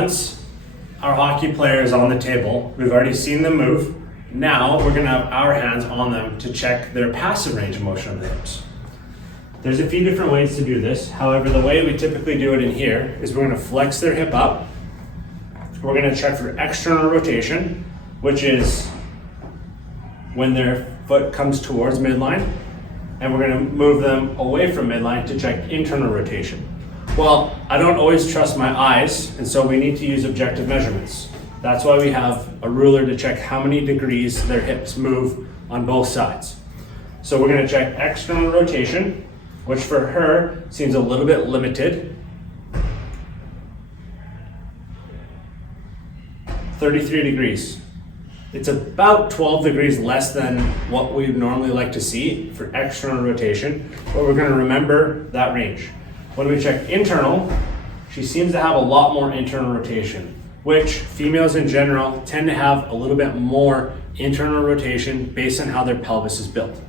once our hockey player is on the table, we've already seen them move. Now we're gonna have our hands on them to check their passive range of motion of the hips. There's a few different ways to do this. However, the way we typically do it in here is we're gonna flex their hip up. We're gonna check for external rotation, which is when their foot comes towards midline, and we're gonna move them away from midline to check internal rotation. Well, I don't always trust my eyes, and so we need to use objective measurements. That's why we have a ruler to check how many degrees their hips move on both sides. So we're gonna check external rotation, which for her seems a little bit limited. 33 degrees. It's about 12 degrees less than what we normally like to see for external rotation, but we're gonna remember that range. When we check internal, she seems to have a lot more internal rotation, which females in general tend to have a little bit more internal rotation based on how their pelvis is built.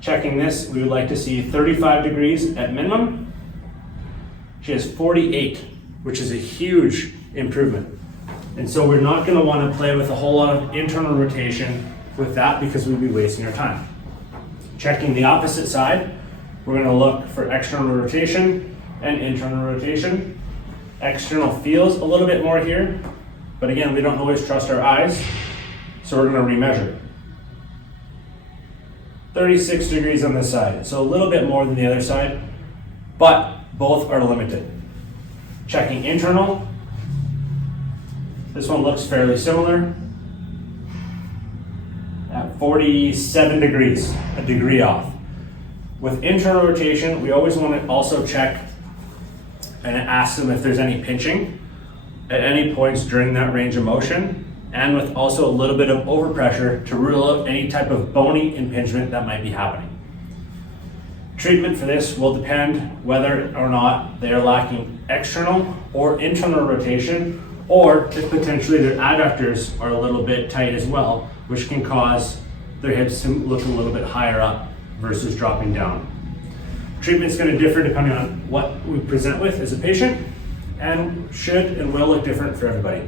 Checking this, we would like to see 35 degrees at minimum. She has 48, which is a huge improvement. And so we're not gonna wanna play with a whole lot of internal rotation with that because we'd be wasting our time. Checking the opposite side, we're gonna look for external rotation and internal rotation. External feels a little bit more here, but again, we don't always trust our eyes, so we're gonna remeasure. 36 degrees on this side, so a little bit more than the other side, but both are limited. Checking internal, this one looks fairly similar. At 47 degrees, a degree off. With internal rotation, we always want to also check and ask them if there's any pinching at any points during that range of motion, and with also a little bit of overpressure to rule out any type of bony impingement that might be happening. Treatment for this will depend whether or not they are lacking external or internal rotation, or if potentially their adductors are a little bit tight as well, which can cause their hips to look a little bit higher up versus dropping down. Treatment's going to differ depending on what we present with as a patient, and should and will look different for everybody.